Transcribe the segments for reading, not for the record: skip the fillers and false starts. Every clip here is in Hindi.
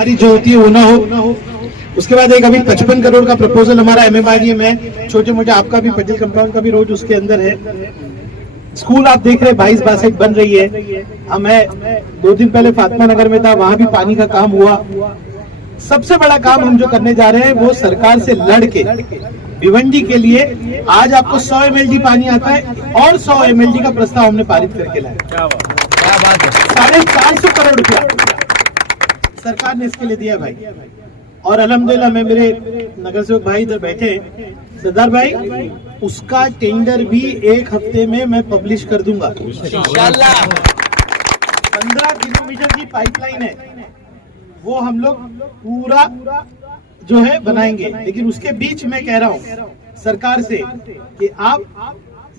हमारी जो होती है वो ना हो। उसके बाद एक अभी 55 करोड़ का प्रपोजल हमारा MMRDA में छोटे मोटे आपका भी पटेल कंपाउंड का भी रोड उसके अंदर है। स्कूल आप देख रहे 22-62 बन रही है। मैं 2 दिन पहले फातिमा नगर में था, वहां भी पानी का काम हुआ। सबसे बड़ा काम हम जो करने जा रहे हैं वो सरकार से लड़ के भिवंडी के लिए आज आपको 100 MLD पानी आता है और 100 MLD का प्रस्ताव हमने पारित करके लाया। क्या बात है। 450 करोड़ रुपया सरकार ने इसके लिए दिया भाई। और अल्हम्दुलिल्लाह में मेरे नगर सेवक भाई इधर बैठे सरदार भाई, उसका टेंडर भी 1 हफ्ते में मैं पब्लिश कर दूंगा इंशाल्लाह। 15 किलोमीटर की पाइपलाइन है, वो हम लोग पूरा जो है बनाएंगे। लेकिन उसके बीच मैं कह रहा हूँ सरकार से कि आप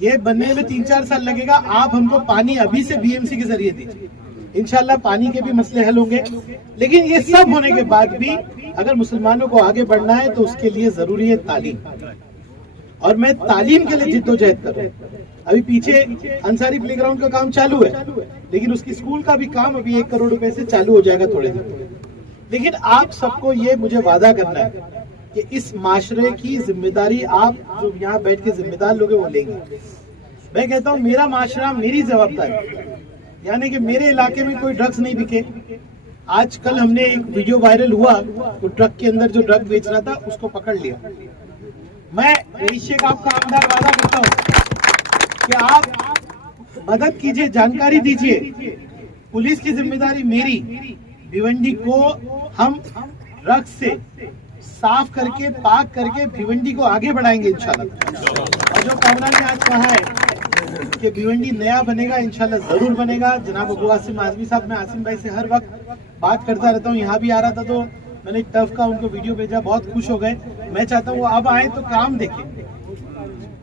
ये बनने में 3-4 साल लगेगा, आप हमको पानी अभी से BMC के जरिए दीजिए, इंशाल्लाह पानी के भी मसले हल होंगे। लेकिन ये सब होने के बाद भी अगर मुसलमानों को आगे बढ़ना है तो उसके लिए जरूरी है तालीम, और मैं तालीम के लिए जिद्दोजहद कर रहा हूँ। अभी पीछे अंसारी प्लेग्राउंड का काम चालू है, लेकिन उसकी स्कूल का भी काम अभी 1 करोड़ रुपए से चालू हो जाएगा थोड़े दिन। लेकिन आप सबको ये मुझे वादा करना है कि इस माशरे की जिम्मेदारी आप जो यहाँ बैठ के जिम्मेदार लोग हैं वो लेंगे। मैं कहता हूँ मेरा माशरा मेरी जवाबदारी, यानी कि मेरे इलाके में कोई ड्रग्स नहीं बिके। आज कल हमने एक वीडियो वायरल हुआ तो ट्रक के अंदर जो ड्रग बेच रहा था उसको पकड़ लिया। मैं रईस आपका आमदार वादा करता हूँ कि आप मदद कीजिए, जानकारी दीजिए। पुलिस की जिम्मेदारी मेरी, भिवंडी को हम ड्रग्स से साफ करके पाक करके भिवंडी को आगे बढ़ाएंगे इंशाल्लाह। और जो कामना ने आज कहा है कि भिवंडी नया बनेगा, इंशाल्लाह जरूर बनेगा। जनाब अबू आसिम आजमी साहब, मैं आसिम भाई से हर वक्त बात करता रहता हूँ, यहाँ भी आ रहा था तो मैंने टफ का उनको वीडियो भेजा, बहुत खुश हो गए। मैं चाहता हूँ वो अब आए तो काम देखें।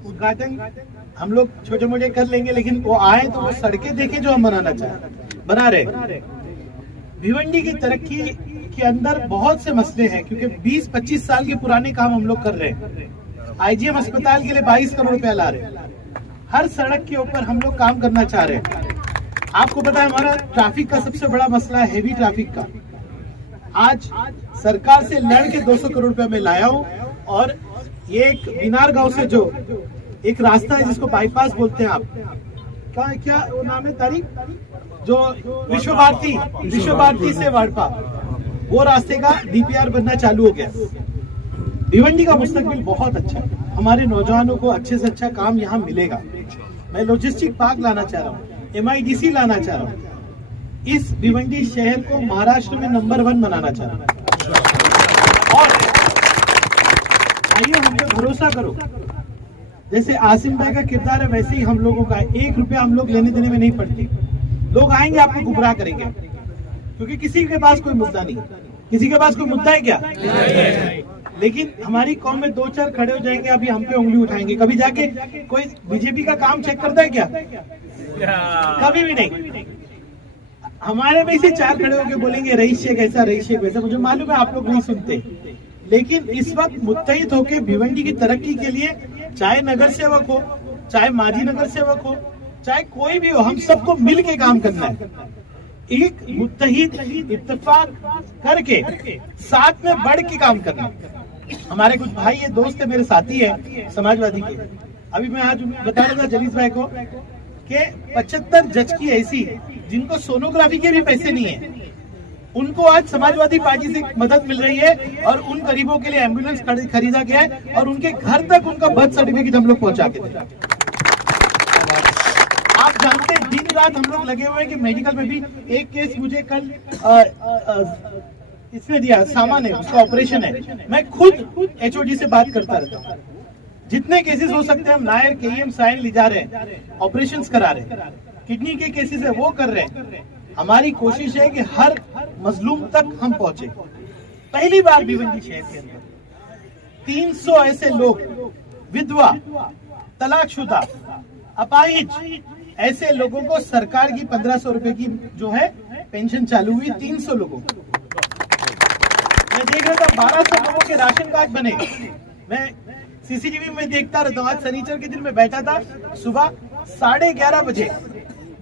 उद्घाटन हम लोग छोटे मोटे कर लेंगे, लेकिन वो आए तो वो सड़कें देखें जो हम बनाना चाहें, बना रहे। भिवंडी की तरक्की के अंदर बहुत से मसले हैं, क्योंकि 20-25 साल के पुराने काम हम लोग कर रहे हैं। IGM अस्पताल के लिए 22 करोड़ रुपया ला रहे हैं। हर सड़क के ऊपर हम लोग काम करना चाह रहे हैं। आपको पता है हमारा ट्रैफिक का सबसे बड़ा मसला है हेवी ट्रैफिक का। आज सरकार से लड़ के 200 करोड़ रुपया में लाया हूँ। और ये एक बिनार गांव से जो एक रास्ता है जिसको बाईपास बोलते हैं, आप क्या वो नाम है तारीख, जो विश्व भारती से वाड़पा, वो रास्ते का DPR बनना चालू हो गया। भिवंडी का मुस्तकबिल बहुत अच्छा है, हमारे नौजवानों को अच्छे से अच्छा काम यहाँ मिलेगा। मैं लॉजिस्टिक पार्क लाना चाह रहा हूँ, MIDC लाना चाह रहा हूँ। इस भिवंडी शहर को महाराष्ट्र में नंबर 1 बनाना चाह रहा हूँ। और आइए हम पे भरोसा करो, जैसे आसिम भाई का किरदार है वैसे ही हम लोगों का है। 1 रुपया हम लोग लेने देने में नहीं पड़ती। लोग आएंगे आपको गुमराह करेंगे, क्योंकि किसी के पास कोई मुद्दा नहीं। किसी के पास कोई मुद्दा है क्या? लेकिन हमारी कौम में 2-4 खड़े हो जाएंगे, अभी हम पे उंगली उठाएंगे। कभी जाके कोई बीजेपी का काम चेक करता है क्या? कभी भी नहीं। हमारे में से 4 खड़े होके बोलेंगे रईस शेख ऐसा, रईस शेख वैसा। मुझे मालूम है आप लोग नहीं सुनते, लेकिन इस वक्त मुत्तहिद होके भिवंडी की तरक्की के लिए, चाहे नगर सेवक हो, चाहे माजी नगर सेवक हो, चाहे कोई भी हो, हम सबको मिल के काम करना है। एक मुत्तहिद इत्तेफाक करके साथ में बढ़ के काम करना। हमारे कुछ भाई ये दोस्त है, मेरे साथी है समाजवादी के। अभी मैं आज बता रहा था जलीस भाई को कि 75 जज की ऐसी जिनको सोनोग्राफी के भी पैसे नहीं है, उनको आज समाजवादी पार्टी से मदद मिल रही है। और उन गरीबों के लिए एम्बुलेंस खरीदा गया है और उनके घर तक उनका बर्थ सर्टिफिकेट हम लोग पहुंचा के दे। आप जानते हैं दिन रात हम लोग लगे हुए हैं कि मेडिकल में भी एक केस मुझे कल इसने दिया, सामान है उसका ऑपरेशन है। मैं खुद HOD से बात करता रहता हूँ। जितने केसेस हो सकते हैं हम नायर, KEM, साइन ले जा रहे हैं, ऑपरेशन करा रहे हैं। किडनी के केसेस है वो कर रहे हैं। हमारी कोशिश है कि हर मजलूम तक हम पहुंचे। पहली बार भिवंडी शहर के अंदर 300 ऐसे लोग, विधवा, तलाकशुदा, अपाहिज, ऐसे लोगों को सरकार की 1500 रुपए की जो है पेंशन चालू हुई। 300 लोगों को मैं देख रहा था, 1200 लोगों के राशन कार्ड बने। मैं CCTV में देखता रहता हूँ। आज शनिचर के दिन में बैठा था, सुबह 11:30 बजे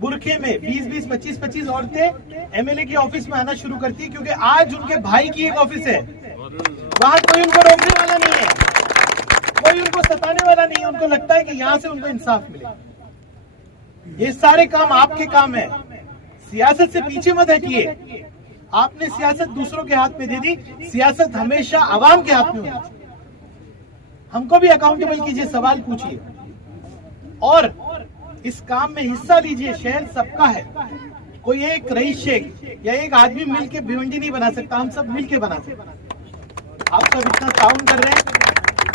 बुरखे में 20-20, 25-25 औरतें एमएलए की ऑफिस में आना शुरू करती है, क्योंकि आज उनके भाई की एक ऑफिस है, वहां कोई उनको रोकने वाला नहीं है, कोई उनको सताने वाला नहीं है। उनको लगता है कि यहाँ से उनको इंसाफ मिले। ये सारे काम आपके काम है, सियासत से पीछे मत हटिए। आपने सियासत दूसरों के हाथ में दे दी, सियासत हमेशा आवाम के हाथ में होनी चाहिए। हमको भी अकाउंटेबल कीजिए, सवाल पूछिए और इस काम में हिस्सा लीजिए। शहर सबका है, कोई एक रईस शेख या एक आदमी मिलके भिवंडी नहीं बना सकता, हम सब मिलके बना सकते। आप सब इतना ताउन कर रहे हैं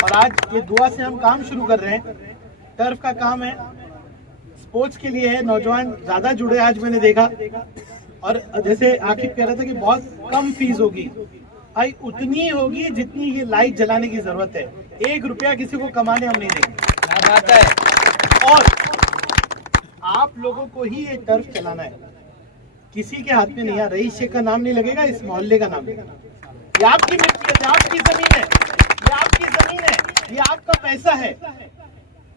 और आज ये दुआ से हम काम शुरू कर रहे हैं। टर्फ का काम है, स्पोर्ट्स के लिए है, नौजवान ज्यादा जुड़े आज मैंने देखा। और जैसे आकिब कह रहा था कि बहुत कम फीस होगी, भाई उतनी होगी जितनी ये लाइट जलाने की जरूरत है। 1 रुपया किसी को कमाने हम नहीं देंगे, क्या बात है। और आप लोगों को ही ये टर्फ चलाना है, किसी के हाथ में नहीं है। रईस शेख का नाम नहीं लगेगा, इस मोहल्ले का नाम लगेगा। ये आपकी मिल्कियत है, आपकी जमीन है, ये आपकी जमीन है, ये आपका पैसा है।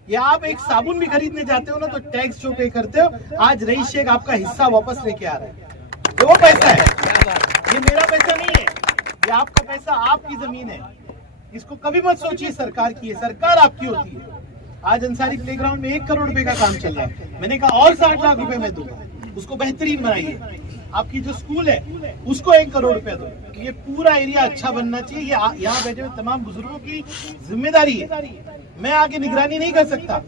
या आप एक साबुन भी खरीदने जाते हो ना तो टैक्स जो पे करते हो, आज रईस शेख आपका हिस्सा वापस लेके आ रहा है। ये वो पैसा है, ये मेरा पैसा नहीं है, ये आपका पैसा, आपकी जमीन है। इसको कभी मत सोचिए सरकार की है, सरकार आपकी होती है। आज अंसारी प्लेग्राउंड में 1 करोड़ रुपए का काम चल रहा है, मैंने कहा और 60 लाख रुपए मैं दूंगा, उसको बेहतरीन बनाइए। आपकी जो स्कूल है उसको 1 करोड़ रुपया दो। ये पूरा एरिया अच्छा बनना चाहिए, ये यहाँ बैठे हुए तमाम बुजुर्गों की जिम्मेदारी है। मैं आगे निगरानी नहीं कर सकता।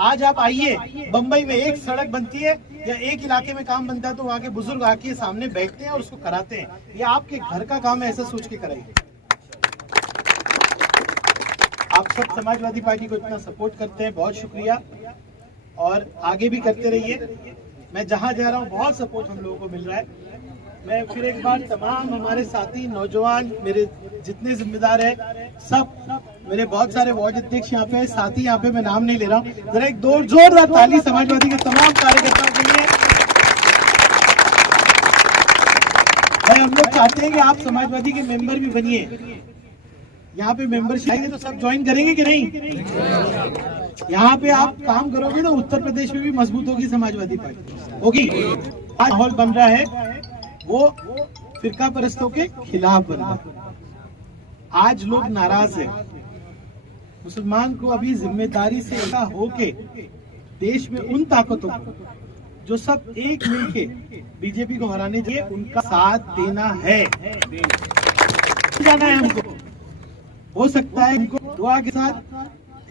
आज आप आइए, बंबई में एक सड़क बनती है या एक इलाके में काम बनता है तो वहाँ के बुजुर्ग आके सामने बैठते हैं और उसको कराते हैं। ये आपके घर का काम है, ऐसा सोच के कराइए। आप सब समाजवादी पार्टी को इतना सपोर्ट करते हैं, बहुत शुक्रिया, और आगे भी करते रहिए। मैं जहाँ जा रहा हूँ बहुत सपोर्ट हम लोगों को मिल रहा है। मैं फिर एक बार तमाम हमारे साथी नौजवान, मेरे जितने जिम्मेदार हैं, सब मेरे बहुत सारे वार्ड अध्यक्ष यहाँ पे हैं, साथी यहाँ पे, मैं नाम नहीं ले रहा हूँ। जरा एक जोरदार ताली समाजवादी के तमाम कार्यकर्ताओं के लिए। भाई हम लोग चाहते हैं कि आप समाजवादी के मेंबर भी बनिए। यहाँ पे मेंबरशिप आएंगे तो सब ज्वाइन करेंगे कि नहीं? यहाँ पे आप काम करोगे तो उत्तर प्रदेश में भी मजबूत होगी समाजवादी पार्टी, होगी। आज माहौल बन रहा है वो फिरका परस्तों के खिलाफ बन रहा है। आज लोग नाराज हैं। मुसलमान को अभी जिम्मेदारी से ऐसा होके देश में उन ताकतों को जो सब एक मिलके बीजेपी को हराने चाहिए, उनका साथ देना है, जाना है हमको। हो सकता है उनको दुआ के साथ,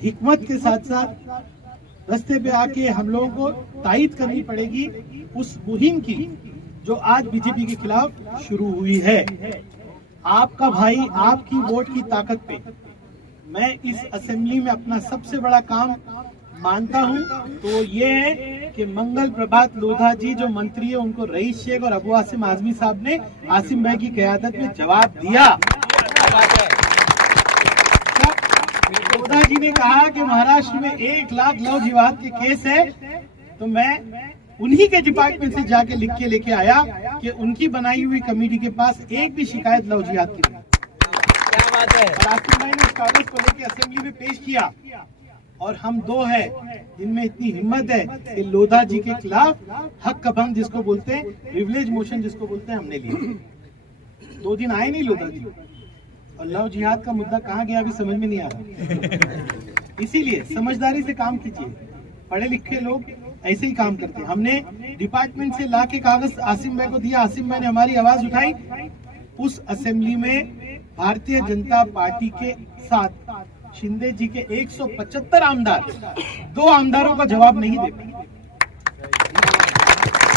हिकमत के साथ साथ रास्ते पे आके हम लोगों को तायद करनी पड़ेगी उस मुहिम की जो आज बीजेपी के खिलाफ शुरू हुई है। आपका भाई, आपकी वोट की ताकत पे मैं इस असेंबली में अपना सबसे बड़ा काम मानता हूं तो ये है कि मंगल प्रभात लोधा जी जो मंत्री है उनको रईस शेख और अबू आसिम आजमी साहब ने आसिम भाई की क़यादत में जवाब दिया। लोधा जी ने कहा कि महाराष्ट्र में 1 लाख लव जिहाद के केस है, तो मैं उन्हीं के डिपार्टमेंट से जाके लिख के लेके आया कि उनकी बनाई हुई कमेटी के पास एक भी शिकायत लव जिहाद की नहीं। क्या बात है। और आसिम भाई ने उस कागज को लेके असेंबली में पेश किया और हम 2 हैं जिनमें इतनी हिम्मत है कि लोधा जी के खिलाफ हक का भंग जिसको बोलते हैं, प्रिविलेज मोशन जिसको बोलते हैं, हमने लिया। 2 दिन आए नहीं लोधा जी, और लव जिहाद का मुद्दा कहाँ गया अभी समझ में नहीं आ रहा। इसीलिए समझदारी से काम कीजिए। पढ़े लिखे लोग ऐसे ही काम करते हैं। हमने डिपार्टमेंट से ला के कागज आसिम भाई को दिया, आसिम भाई ने हमारी आवाज उठाई। उस असेंबली में भारतीय जनता पार्टी के साथ शिंदे जी के 175 आमदार 2 आमदारों का जवाब नहीं दे पाए।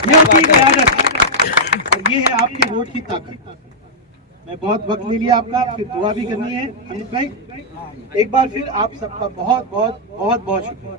ये होती है क़यादत और ये है आपकी वोट की ताकत। मैं बहुत वक्त ले लिया आपका, फिर दुआ भी करनी है। अमित भाई, एक बार फिर आप सबका बहुत बहुत बहुत बहुत शुक्रिया।